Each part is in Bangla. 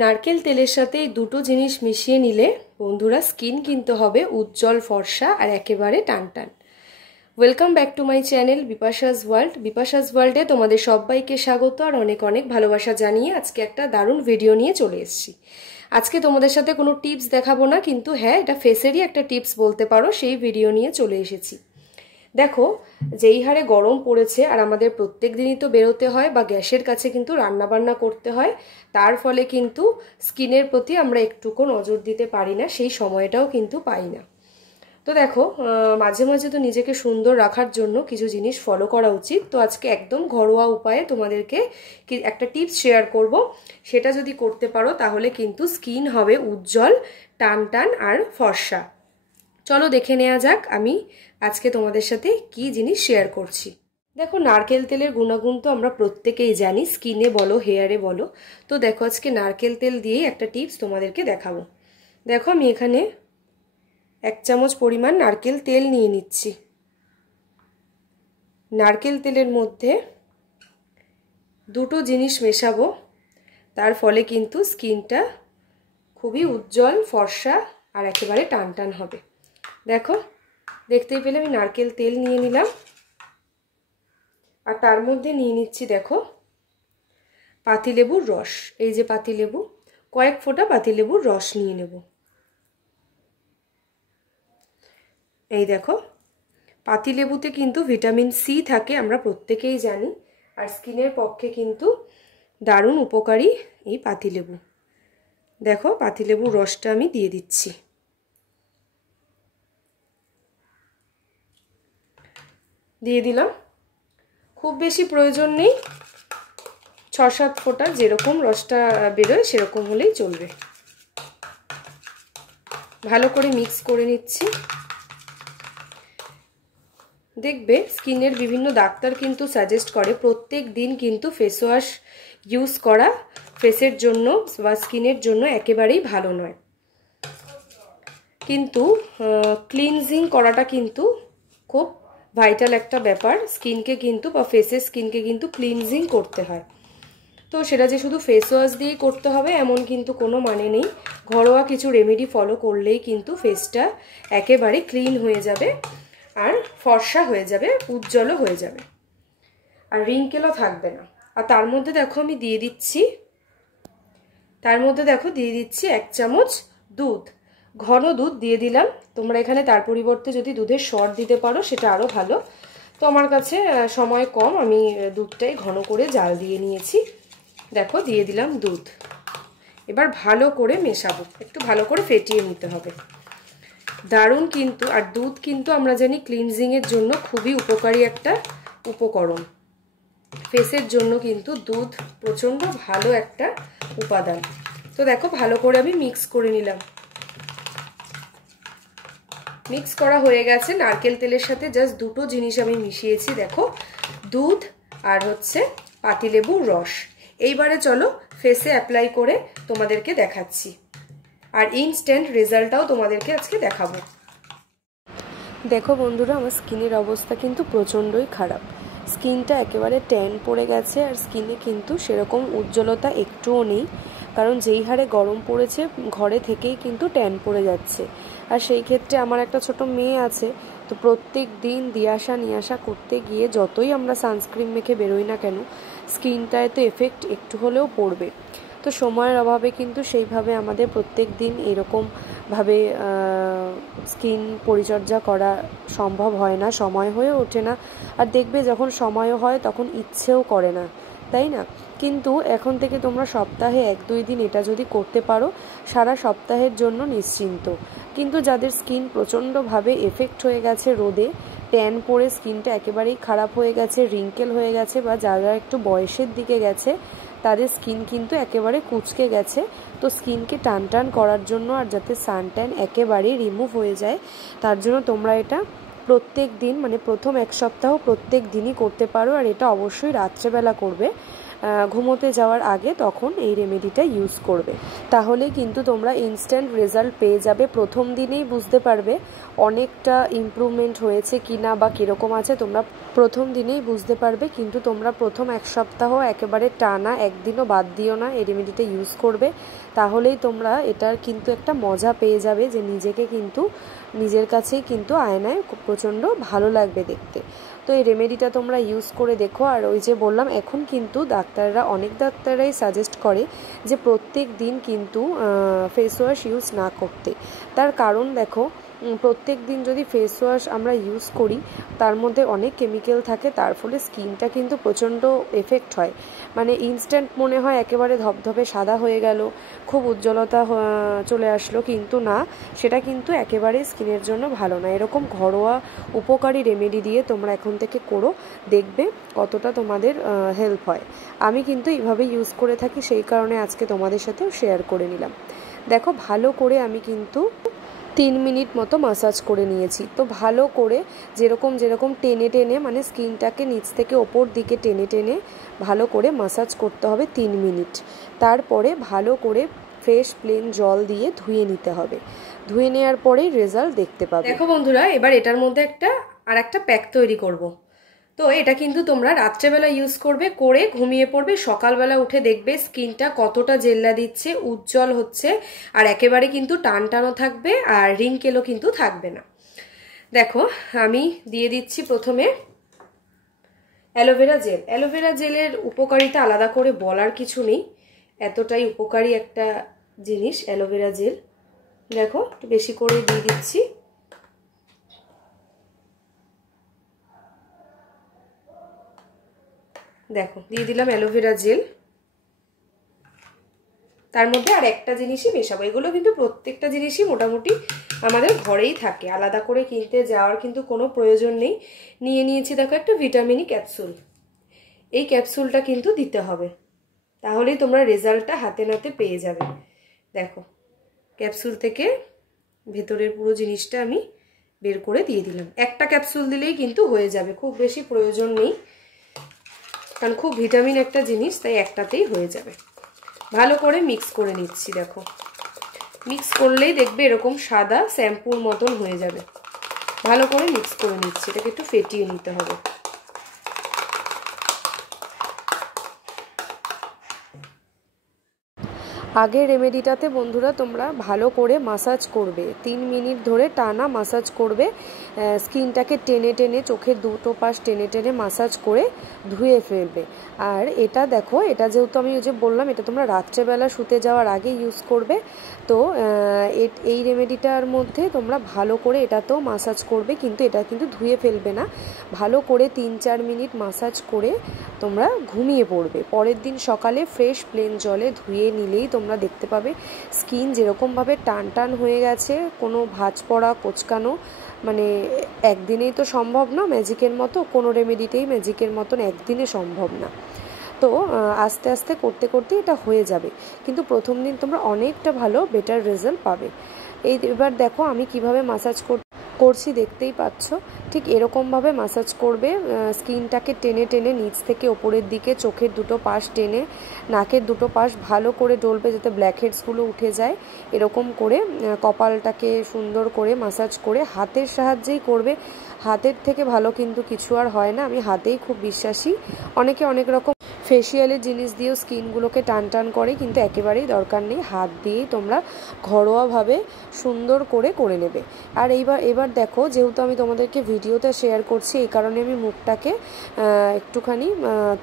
নারকেল তেলের সাথে এই দুটো জিনিস মিশিয়ে নিলে বন্ধুরা স্কিন কিন্তু হবে উজ্জ্বল ফর্সা আর একেবারে টানটান। Welcome back to my channel Bipasha's world. Bipasha's ওয়ার্ল্ডে তোমাদের সবাইকে স্বাগত আর অনেক অনেক ভালোবাসা জানিয়ে আজকে একটা দারুণ ভিডিও নিয়ে চলে এসেছি। আজকে তোমাদের সাথে কোনো টিপস দেখাবো না, কিন্তু হ্যাঁ এটা ফেসেরই একটা টিপস বলতে পারো, সেই ভিডিও নিয়ে চলে এসেছি। দেখো যেই হারে গরম পড়েছে আর আমাদের প্রত্যেক দিনই তো বেরোতে হয় বা গ্যাসের কাছে কিন্তু রান্নাবান্না করতে হয়, তার ফলে কিন্তু স্কিনের প্রতি আমরা একটুকু নজর দিতে পারি না, সেই সময়টাও কিন্তু পাই না। তো দেখো মাঝে মাঝে তো নিজেকে সুন্দর রাখার জন্য কিছু জিনিস ফলো করা উচিত। তো আজকে একদম ঘরোয়া উপায়ে তোমাদেরকে একটা টিপস শেয়ার করব। সেটা যদি করতে পারো তাহলে কিন্তু স্কিন হবে উজ্জ্বল, টান টান আর ফর্সা। চলো দেখে নেওয়া যাক আমি আজকে তোমাদের সাথে কি জিনিস শেয়ার করছি। দেখো নারকেল তেলের গুণাগুণ তো আমরা প্রত্যেকেই জানি, স্কিনে বলো হেয়ারে বলো। তো দেখো আজকে নারকেল তেল দিয়েই একটা টিপস তোমাদেরকে দেখাবো। দেখো আমি এখানে 1 চামচ পরিমাণ নারকেল তেল নিয়ে নিচ্ছি। নারকেল তেলের মধ্যে দুটো জিনিস মেশাবো, তার ফলে কিন্তু স্কিনটা খুবই উজ্জ্বল ফর্সা আর একেবারে টান টান হবে। দেখো দেখতেই পেলে আমি নারকেল তেল নিয়ে নিলাম আর তার মধ্যে নিয়ে নিচ্ছি দেখো পাতিলেবুর রস। এই যে পাতিলেবু, কয়েক ফোঁটা পাতিলেবুর রস নিয়ে নেব। এই দেখো পাতিলেবুতে কিন্তু ভিটামিন সি থাকে, আমরা প্রত্যেকেই জানি, আর স্কিনের পক্ষে কিন্তু দারুণ উপকারী এই পাতিলেবু। দেখো পাতিলেবুর রসটা আমি দিয়ে দিচ্ছি। দিয়ে দিলাম, খুব বেশি প্রয়োজন নেই, 6-7 ফোঁটা যেরকম রসটা বেরোয় সেরকম হলেই চলবে। ভালো করে মিক্স করে নিচ্ছি। দেখবে স্কিনের বিভিন্ন ডাক্তার কিন্তু সাজেস্ট করে প্রত্যেক দিন কিন্তু ফেস ওয়াশ ইউজ করা ফেসের জন্য বা স্কিনের জন্য একেবারেই ভালো নয়, কিন্তু ক্লিনজিং করাটা কিন্তু খুব ভাইটাল একটা ব্যাপার। স্কিনকে কিন্তু বা ফেসের স্কিনকে কিন্তু ক্লিনজিং করতে হয়। তো সেটা যে শুধু ফেস ওয়াশ দিয়েই করতে হবে এমন কিন্তু কোনো মানে নেই। ঘরোয়া কিছু রেমেডি ফলো করলেই কিন্তু ফেসটা একেবারে ক্লিন হয়ে যাবে আর ফর্সা হয়ে যাবে, উজ্জ্বলও হয়ে যাবে, আর রিঙ্কেলও থাকবে না। আর তার মধ্যে দেখো আমি দিয়ে দিচ্ছি 1 চামচ দুধ। ঘন দুধ দিয়ে দিলাম। তোমরা এখানে তার পরিবর্তে যদি দুধের সর দিতে পারো সেটা আরও ভালো। তো আমার কাছে সময় কম, আমি দুধটাই ঘন করে জাল দিয়ে নিয়েছি। দেখো দিয়ে দিলাম দুধ। এবার ভালো করে মেশাবো, একটু ভালো করে ফেটিয়ে নিতে হবে। দারুণ কিন্তু, আর দুধ কিন্তু আমরা জানি ক্লিনজিংয়ের জন্য খুবই উপকারী একটা উপকরণ। ফেসের জন্য কিন্তু দুধ প্রচণ্ড ভালো একটা উপাদান। তো দেখো ভালো করে আমি মিক্স করে নিলাম। মিক্স করা হয়ে গেছে। নারকেল তেলের সাথে জাস্ট দুটো জিনিস আমি মিশিয়েছি, দেখো দুধ আর হচ্ছে পাতিলেবুর রস। এইবারে চলো ফেসে অ্যাপ্লাই করে তোমাদেরকে দেখাচ্ছি, আর ইনস্ট্যান্ট রেজাল্টটাও তোমাদেরকে আজকে দেখাবো। দেখো বন্ধুরা আমার স্কিনের অবস্থা কিন্তু প্রচণ্ডই খারাপ। স্কিনটা একেবারে ট্যান পড়ে গেছে আর স্কিনে কিন্তু সেরকম উজ্জ্বলতা একটুও নেই, কারণ যেই হারে গরম পড়েছে ঘরে থেকেই কিন্তু ট্যান পড়ে যাচ্ছে। আর সেই ক্ষেত্রে আমার একটা ছোট মেয়ে আছে, তো প্রত্যেক দিন দিয়ে আসা নিয়ে আসা করতে গিয়ে যতই আমরা সানস্ক্রিন মেখে বেরোই না কেন স্কিনটায় তো এফেক্ট একটু হলেও পড়বে। তো সময়ের অভাবে কিন্তু সেইভাবে আমাদের প্রত্যেক দিন এরকমভাবে স্কিন পরিচর্যা করা সম্ভব হয় না, সময় হয়ে ওঠে না। আর দেখবে যখন সময়ও হয় তখন ইচ্ছেও করে না, তাই না? কিন্তু এখন থেকে তোমরা সপ্তাহে 1-2 দিন এটা যদি করতে পারো সারা সপ্তাহের জন্য নিশ্চিন্ত। কিন্তু যাদের স্কিন প্রচণ্ডভাবে এফেক্ট হয়ে গেছে রোদে, ট্যান পড়ে স্কিনটা একেবারেই খারাপ হয়ে গেছে, রিঙ্কেল হয়ে গেছে, বা যারা একটু বয়সের দিকে গেছে তাদের স্কিন কিন্তু একেবারে কুঁচকে গেছে, তো স্কিনকে টান টান করার জন্য আর যাতে সান ট্যান একেবারেই রিমুভ হয়ে যায় তার জন্য তোমরা এটা প্রত্যেক দিন, মানে প্রথম 1 সপ্তাহ প্রত্যেক দিনই করতে পারো। আর এটা অবশ্যই রাত্রেবেলা করবে, ঘুমোতে যাওয়ার আগে তখন এই রেমেডিটা ইউজ করবে। তাহলে কিন্তু তোমরা ইনস্ট্যান্ট রেজাল্ট পেয়ে যাবে। প্রথম দিনেই বুঝতে পারবে অনেকটা ইমপ্রুভমেন্ট হয়েছে কিনা বা কীরকম আছে, তোমরা প্রথম দিনেই বুঝতে পারবে। কিন্তু তোমরা প্রথম 1 সপ্তাহ একেবারে টানা একদিনও বাদ দিও না, এই রেমেডিটা ইউজ করবে। তাহলেই তোমরা এটার কিন্তু একটা মজা পেয়ে যাবে যে নিজেকে কিন্তু নিজের কাছেই কিন্তু আয়নায় প্রচণ্ড ভালো লাগবে দেখতে। তো এই রেমেডিটা তোমরা ইউজ করে দেখো। আর ওই যে বললাম, এখন কিন্তু অনেক ডাক্তাররাই সাজেস্ট করে যে প্রত্যেক দিন কিন্তু ফেস ওয়াশ ইউজ না করতে। তার কারণ দেখো, প্রত্যেক দিন যদি ফেস ওয়াশ আমরা ইউজ করি তার মধ্যে অনেক কেমিক্যাল থাকে, তার ফলে স্কিনটা কিন্তু প্রচণ্ড এফেক্ট হয়। মানে ইনস্ট্যান্ট মনে হয় একেবারে ধবধবে সাদা হয়ে গেল, খুব উজ্জ্বলতা চলে আসলো, কিন্তু না, সেটা কিন্তু একেবারে স্কিনের জন্য ভালো না। এরকম ঘরোয়া উপকারী রেমেডি দিয়ে তোমরা এখন থেকে করো, দেখবে কতটা তোমাদের হেল্প হয়। আমি কিন্তু এইভাবে ইউজ করে থাকি, সেই কারণে আজকে তোমাদের সাথেও শেয়ার করে নিলাম। দেখো, ভালো করে আমি কিন্তু 3 মিনিট মতো মাসাজ করে নিয়েছি। তো ভালো করে যেরকম টেনে টেনে, মানে স্কিনটাকে নিচ থেকে ওপর দিকে টেনে টেনে ভালো করে মাসাজ করতে হবে 3 মিনিট। তারপরে ভালো করে ফ্রেশ প্লেন জল দিয়ে ধুয়ে নিতে হবে। ধুয়ে নেওয়ার পরেই রেজাল্ট দেখতে পাবে। দেখো বন্ধুরা, এবার এটার মধ্যে একটা প্যাক তৈরি করব। তো এটা কিন্তু তোমরা রাত্রেবেলা ইউজ করবে, করে ঘুমিয়ে পড়বে, সকালবেলা উঠে দেখবে স্কিনটা কতটা জেল্লা দিচ্ছে, উজ্জ্বল হচ্ছে, আর একেবারে কিন্তু টানটানো থাকবে, আর রিঙ্কেলও কিন্তু থাকবে না। দেখো, আমি দিয়ে দিচ্ছি প্রথমে অ্যালোভেরা জেল। অ্যালোভেরা জেলের উপকারিতা আলাদা করে বলার কিছু নেই, এতটাই উপকারী একটা জিনিস অ্যালোভেরা জেল। দেখো, একটু বেশি করে দিয়ে দিচ্ছি। দেখো, দিয়ে দিলাম অ্যালোভেরা জেল। তার মধ্যে আর একটা জিনিসই মেশাবো। এগুলো কিন্তু প্রত্যেকটা জিনিসই মোটামুটি আমাদের ঘরেই থাকে, আলাদা করে কিনতে যাওয়ার কিন্তু কোনো প্রয়োজন নেই। নিয়ে নিয়েছি দেখো একটা ভিটামিন ক্যাপসুল। এই ক্যাপসুলটা কিন্তু দিতে হবে, তাহলেই তোমরা রেজাল্টটা হাতে নাতে পেয়ে যাবে। দেখো, ক্যাপসুল থেকে ভেতরের পুরো জিনিসটা আমি বের করে দিয়ে দিলাম। একটা ক্যাপসুল দিলেই কিন্তু হয়ে যাবে, খুব বেশি প্রয়োজন নেই, কারণ খুব ভিটামিন একটা জিনিস, তাই একটাতেই হয়ে যাবে। ভালো করে মিক্স করে নিচ্ছি। দেখো, মিক্স করলেই দেখবে এরকম সাদা শ্যাম্পুর মতন হয়ে যাবে। ভালো করে মিক্স করে নিচ্ছি, এটাকে একটু ফেটিয়ে নিতে হবে। আগের রেমেডিটাতে বন্ধুরা তোমরা ভালো করে মাসাজ করবে, 3 মিনিট ধরে টানা মাসাজ করবে, স্কিনটাকে টেনে টেনে, চোখের দুটো পাশ টেনে টেনে মাসাজ করে ধুয়ে ফেলবে। আর এটা দেখো, এটা যেহেতু আমি যে বললাম, এটা তোমরা রাত্রেবেলা শুতে যাওয়ার আগে ইউজ করবে। তো এই রেমেডিটার মধ্যে তোমরা ভালো করে এটাতেও মাসাজ করবে, কিন্তু এটা কিন্তু ধুয়ে ফেলবে না। ভালো করে 3-4 মিনিট মাসাজ করে তোমরা ঘুমিয়ে পড়বে। পরের দিন সকালে ফ্রেশ প্লেন জলে ধুয়ে নিলেই তোমরা দেখতে পাবে স্কিন যেরকমভাবে টান টান হয়ে গেছে, কোনো ভাঁজ পড়া কোঁচকানো মানে একদিনেই তো সম্ভব না ম্যাজিকের মতো, কোনো রেমেডিতেই ম্যাজিকের মতন একদিনে সম্ভব না। তো আস্তে আস্তে করতে করতে এটা হয়ে যাবে, কিন্তু প্রথম দিন তোমরা অনেকটা ভালো বেটার রেজাল্ট পাবে। এবার দেখো আমি কিভাবে মাসাজ করছি, দেখতেই পাচ্ছ। ঠিক এরকমভাবে মাসাজ করবে, স্কিনটাকে টেনে টেনে নিচ থেকে ওপরের দিকে, চোখের দুটো পাশ টেনে, নাকের দুটো পাশ ভালো করে ডলবে যাতে ব্ল্যাক হেডসগুলো উঠে যায়। এরকম করে কপালটাকে সুন্দর করে মাসাজ করে হাতের সাহায্যেই করবে। হাতের থেকে ভালো কিন্তু কিছু আর হয় না, আমি হাতেই খুব বিশ্বাসী। অনেকে অনেক রকম ফেসিয়ালের জিনিস দিয়েও স্কিনগুলোকে টান টান করে, কিন্তু একেবারেই দরকার নেই, হাত দিয়েই তোমরা ঘরোয়াভাবে সুন্দর করে নেবে। আর এবার দেখো, যেহেতু আমি তোমাদেরকে ভিডিওতে শেয়ার করছি, এই কারণে আমি মুখটাকে একটুখানি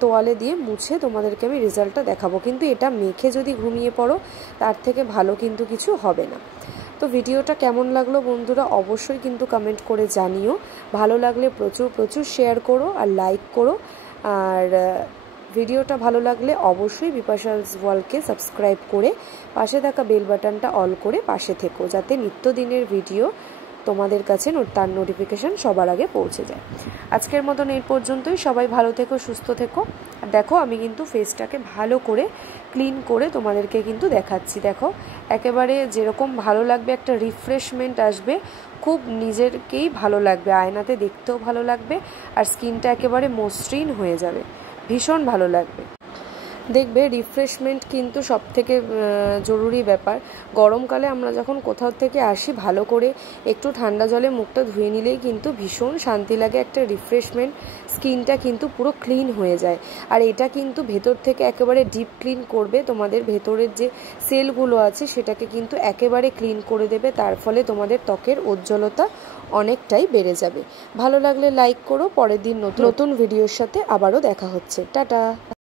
তোয়ালে দিয়ে মুছে তোমাদেরকে আমি রেজাল্টটা দেখাবো। কিন্তু এটা মেখে যদি ঘুমিয়ে পড়ো তার থেকে ভালো কিন্তু কিছু হবে না। তো ভিডিওটা কেমন লাগলো বন্ধুরা অবশ্যই কিন্তু কমেন্ট করে জানিও। ভালো লাগলে প্রচুর শেয়ার করো আর লাইক করো। আর ভিডিওটা ভালো লাগলে অবশ্যই বিপাশাস ওয়ার্ল্ডকে সাবস্ক্রাইব করে পাশে থাকা বেল বাটনটা অল করে পাশে থেকো, যাতে নিত্যদিনের ভিডিও তোমাদের কাছে তার নোটিফিকেশান সবার আগে পৌঁছে যায়। আজকের মতন এই পর্যন্তই। সবাই ভালো থেকো, সুস্থ থেকো। আর দেখো, আমি কিন্তু ফেসটাকে ভালো করে ক্লিন করে তোমাদেরকে কিন্তু দেখাচ্ছি। দেখো, একেবারে যেরকম ভালো লাগবে, একটা রিফ্রেশমেন্ট আসবে, খুব নিজেরকেই ভালো লাগবে, আয়নাতে দেখতেও ভালো লাগবে, আর স্কিনটা একেবারে মসৃণ হয়ে যাবে, ভীষণ ভালো লাগবে। দেখবে রিফ্রেশমেন্ট কিন্তু সবথেকে জরুরি ব্যাপার। গরমকালে আমরা যখন কোথাও থেকে আসি ভালো করে একটু ঠান্ডা জলে মুখটা ধুয়ে নিলেই কিন্তু ভীষণ শান্তি লাগে, একটা রিফ্রেশমেন্ট, স্কিনটা কিন্তু পুরো ক্লিন হয়ে যায়। আর এটা কিন্তু ভেতর থেকে একেবারে ডিপ ক্লিন করবে, তোমাদের ভেতরের যে সেলগুলো আছে সেটাকে কিন্তু একেবারে ক্লিন করে দেবে, তার ফলে তোমাদের ত্বকের উজ্জ্বলতা অনেকটাই বেড়ে যাবে। ভালো লাগলে লাইক করো। পরের দিন নতুন ভিডিওর সাথে আবারও দেখা হচ্ছে। টাটা।